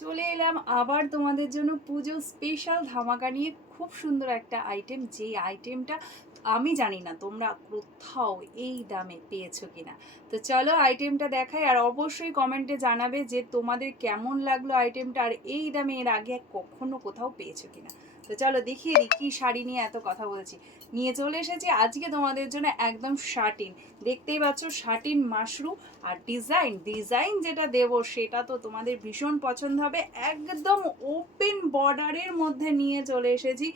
চলে এলাম আবার তোমাদের জন্য পুজো স্পেশাল ধামাকা নিয়ে। খুব সুন্দর একটা আইটেম, যে আইটেমটা আমি জানি না তোমরা কোথাও এই দামে পেয়েছো কিনা। তো চলো আইটেমটা দেখাই, আর অবশ্যই কমেন্টে জানাবে যে তোমাদের কেমন লাগলো আইটেমটা, আর এই দামে এর আগে কখনো কোথাও পেয়েছো কিনা। তো চলো দেখিয়ে দিই কি শাড়ি নিয়ে এত কথা বলছি। নিয়ে চলে এসেছি আজকে তোমাদের জন্য একদম শাটিন, দেখতেই পাচ্ছ শাটিন মাশরু। আর ডিজাইন ডিজাইন যেটা দেব সেটা তো তোমাদের ভীষণ পছন্দ হবে। একদম ওপেন বর্ডারের মধ্যে নিয়ে চলে এসেছি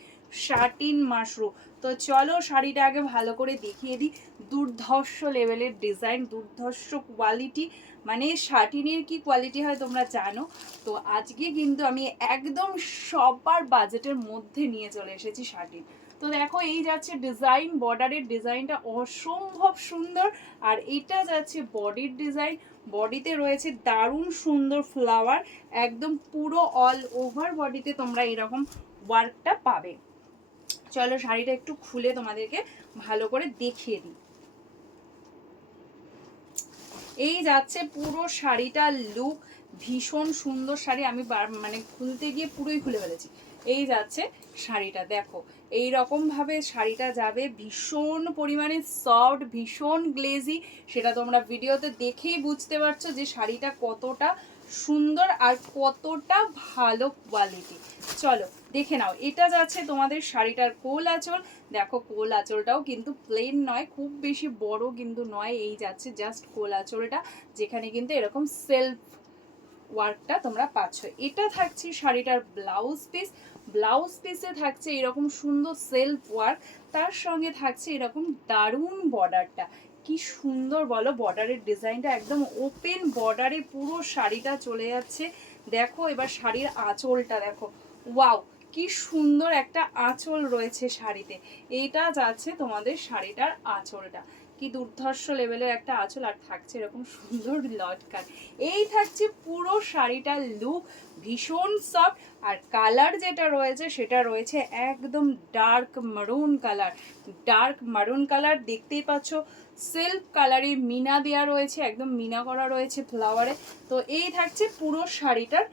শাটিন মাশরু। তো চলো শাড়িটা আগে ভালো করে দেখিয়ে দিই। দুর্ধর্ষ লেভেলের ডিজাইন, দুর্ধর্ষ কোয়ালিটি, মানে শাটিনের কি কোয়ালিটি হয় তোমরা জানো। তো আজকে কিন্তু আমি একদম সবার বাজেটের মধ্যে নিয়ে চলে এসেছি শাটিন। তো দেখো এই যাচ্ছে ডিজাইন, বর্ডারের ডিজাইনটা অসম্ভব সুন্দর। আর এটা যাচ্ছে বডির ডিজাইন, বডিতে রয়েছে দারুণ সুন্দর ফ্লাওয়ার, একদম পুরো অল ওভার বডিতে তোমরা এরকম ওয়ার্কটা পাবে। চলো শাড়িটা একটু খুলে তোমাদেরকে ভালো করে দেখিয়ে দিই। এই যাচ্ছে পুরো শাড়িটার লুক, ভীষণ সুন্দর শাড়ি। আমি মানে খুলতে গিয়ে পুরোই খুলে ফেলেছি। এই যাচ্ছে শাড়িটা, দেখো এই রকম ভাবে শাড়িটা যাবে, ভীষণ পরিমাণে সফট, ভীষণ গ্লেজি। সেটা তোমরা ভিডিওতে দেখেই বুঝতে পারছো যে শাড়িটা কতটা সুন্দর আর কতটা ভালো কোয়ালিটি। চলো দেখে নাও। এটা যাচ্ছে তোমাদের শাড়িটার কোল আঁচল। দেখো কোল আঁচলটাও কিন্তু প্লেন নয়, খুব বেশি বড় কিন্তু নয়। এই যাচ্ছে জাস্ট কোল আঁচলটা, যেখানে কিন্তু এরকম সেলফ ওয়ার্কটা তোমরা পাচ্ছ। এটা থাকছে শাড়িটার ব্লাউজ পিস। ব্লাউজ পিসে থাকছে এরকম সুন্দর সেলফ ওয়ার্ক, তার সঙ্গে থাকছে এরকম দারুণ বর্ডারটা। কি সুন্দর বলো, বর্ডারের ডিজাইনটা একদম ওপেন বর্ডারে পুরো শাড়িটা চলে যাচ্ছে। দেখো এবার শাড়ির আঁচলটা দেখো, ওয়াও কি সুন্দর একটা আঁচল রয়েছে শাড়িতে। এইটা যাচ্ছে তোমাদের শাড়িটার আঁচলটা, কি দুর্ধর্ষ লেভেলের একটা আঁচল, আর থাকছে এরকম সুন্দর লটকান। এই থাকছে পুরো শাড়িটার লুক, ভীষণ সফট। আর কালার যেটা রয়েছে সেটা রয়েছে একদম ডার্ক মারুন কালার। ডার্ক মারুন কালার দেখতেই পাচ্ছ, সিল্ক কালারে মিনা দেওয়া রয়েছে, একদম মিনা করা রয়েছে ফ্লাওয়ারে। তো এই থাকছে পুরো শাড়িটার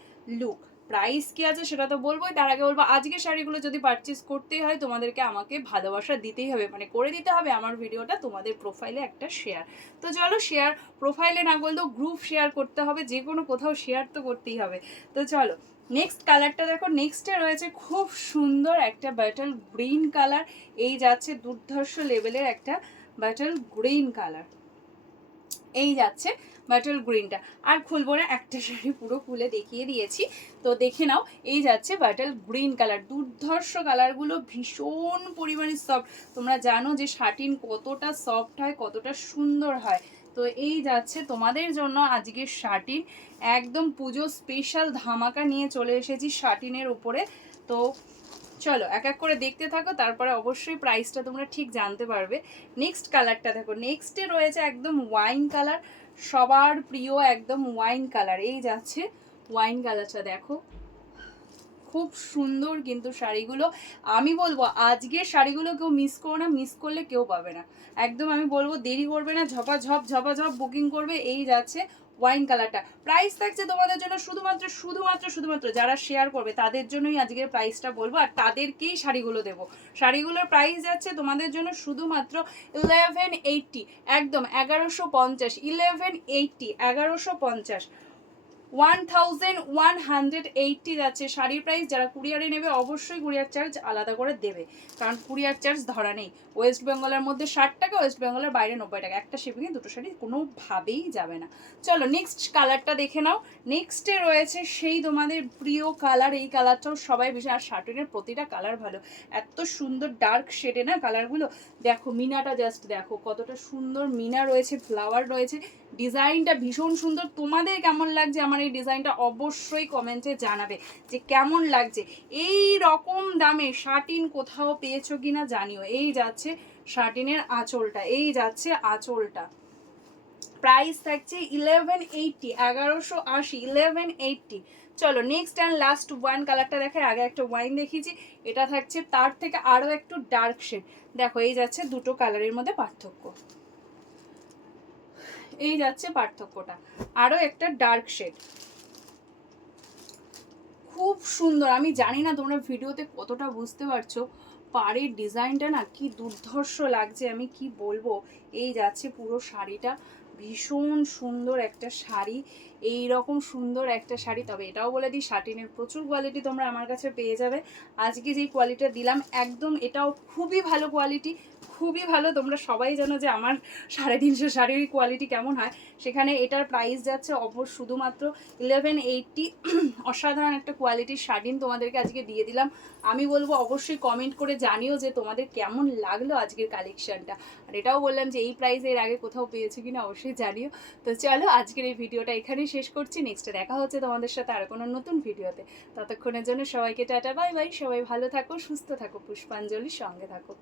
লুক। প্রাইস কি আছে সেটা তো বলবোই, তার আগে বলবো আজকে শাড়িগুলো যদি পারচেস করতেই হয় তোমাদেরকে আমাকে ভালোবাসা দিতেই হবে, মানে করে দিতে হবে আমার ভিডিওটা তোমাদের প্রোফাইলে একটা শেয়ার। তো চলো শেয়ার, প্রোফাইলে না বললেও গ্রুপ শেয়ার করতে হবে, যে কোনো কোথাও শেয়ার তো করতেই হবে। তো চলো নেক্সট কালারটা দেখো। নেক্সটে রয়েছে খুব সুন্দর একটা বাটল গ্রিন কালার। এই যাচ্ছে দুর্ধর্ষ লেভেলের একটা বাটল গ্রিন কালার। এই যাচ্ছে বাটল গ্রিনটা। আর খুলবো না, একটা শাড়ি পুরো খুলে দেখিয়ে দিয়েছি, তো দেখে নাও। এই যাচ্ছে বাটল গ্রিন কালার, দুর্ধর্ষ কালারগুলো ভীষণ পরিমাণে সফট। তোমরা জানো যে শাটিন কতটা সফট হয়, কতটা সুন্দর হয়। তো এই যাচ্ছে তোমাদের জন্য আজকে শাটিন, একদম পুজো স্পেশাল ধামাকা নিয়ে চলে এসেছি শাটিনের উপরে। তো চলো এক এক করে দেখতে থাকো, তারপরে অবশ্যই প্রাইসটা তোমরা ঠিক জানতে পারবে। নেক্সট কালারটা দেখো, নেক্সটে রয়েছে একদম ওয়াইন কালার, সবার প্রিয় একদম ওয়াইন কালার। এই যাচ্ছে ওয়াইন কালারটা দেখো, খুব সুন্দর কিন্তু শাড়িগুলো। আমি বলবো আজকের শাড়িগুলো কেউ মিস করো না, মিস করলে কেউ পাবে না। একদম আমি বলবো দেরি করবে না, ঝপাঝপ ঝপাঝপ বুকিং করবে। এই যাচ্ছে ওয়াইন কালারটা। প্রাইস থাকছে তোমাদের জন্য শুধুমাত্র শুধুমাত্র শুধুমাত্র যারা শেয়ার করবে তাদের জন্যই আজকের প্রাইসটা বলবো, আর তাদেরকেই শাড়িগুলো দেবো। শাড়িগুলোর প্রাইস যাচ্ছে তোমাদের জন্য শুধুমাত্র 1180, একদম 1150, 1180, 1150, 1180 যাচ্ছে শাড়ির প্রাইস। যারা কুরিয়ারে নেবে অবশ্যই কুরিয়ার চার্জ আলাদা করে দেবে, কারণ কুরিয়ার চার্জ ধরা নেই। ওয়েস্ট বেঙ্গলের মধ্যে 60 টাকা, ওয়েস্ট বেঙ্গলের বাইরে 90 টাকা, একটা শিপিংয়ে দুটো শাড়ি কোনোভাবেই যাবে না। চলো নেক্সট কালারটা দেখে নাও। নেক্সটে রয়েছে সেই তোমাদের প্রিয় কালার, এই কালারটাও সবাই বেশি, আর শার্টের প্রতিটা কালার ভালো, এত সুন্দর ডার্ক শেডে না কালারগুলো। দেখো মিনাটা জাস্ট দেখো, কতটা সুন্দর মিনা রয়েছে, ফ্লাওয়ার রয়েছে, ডিজাইনটা ভীষণ সুন্দর। তোমাদের কেমন লাগছে আমার এই ডিজাইনটা অবশ্যই কমেন্টে জানাবে যে কেমন লাগছে। এই রকম দামে শাটিন কোথাও পেয়েছো কিনা জানিও। এই যাচ্ছে শাটিনের আঁচলটা, এই যাচ্ছে আঁচলটা। প্রাইস থাকছে 1180, 1180, 1180। চলো নেক্সট অ্যান্ড লাস্ট ওয়ান কালারটা দেখে, আগে একটা ওয়াইন দেখিয়েছি, এটা থাকছে তার থেকে আরও একটু ডার্ক শেড। দেখো এই যাচ্ছে দুটো কালারের মধ্যে পার্থক্য, এই যাচ্ছে পার্থক্যটা, আরও একটা ডার্ক শেড। সুন্দর। আমি জানি না তোমরা ভিডিওতে কতটা বুঝতে পারছো, পাড়ের ডিজাইনটা না কি দুর্ধর্ষ লাগছে, আমি কি বলবো। এই যাচ্ছে পুরো শাড়িটা, ভীষণ সুন্দর একটা শাড়ি, এই রকম সুন্দর একটা শাড়ি। তবে এটাও বলে দিই, শাটিনের প্রচুর কোয়ালিটি তোমরা আমার কাছে পেয়ে যাবে। আজকে যেই কোয়ালিটিটা দিলাম একদম এটাও খুবই ভালো কোয়ালিটি, খুবই ভালো। তোমরা সবাই জানো যে আমার 350 শাড়ির কোয়ালিটি কেমন হয়। সেখানে এটার প্রাইস যাচ্ছে শুধুমাত্র 1180। অসাধারণ একটা কোয়ালিটির শাটিন তোমাদেরকে আজকে দিয়ে দিলাম। আমি বলবো অবশ্যই কমেন্ট করে জানিও যে তোমাদের কেমন লাগলো আজকের কালেকশনটা। আর এটাও বললাম যে এই প্রাইসে এর আগে কোথাও পেয়েছি কিনা অবশ্যই জানিও। তো চলো আজকের এই ভিডিওটা এখানেই শেষ করছি। নেক্সটে দেখা হচ্ছে তোমাদের সাথে আর কোনো নতুন ভিডিওতে। ততক্ষণের জন্য সবাইকে টাটা বাই বাই। সবাই ভালো থাকো, সুস্থ থাকো, পুষ্পাঞ্জলির সঙ্গে থাকো।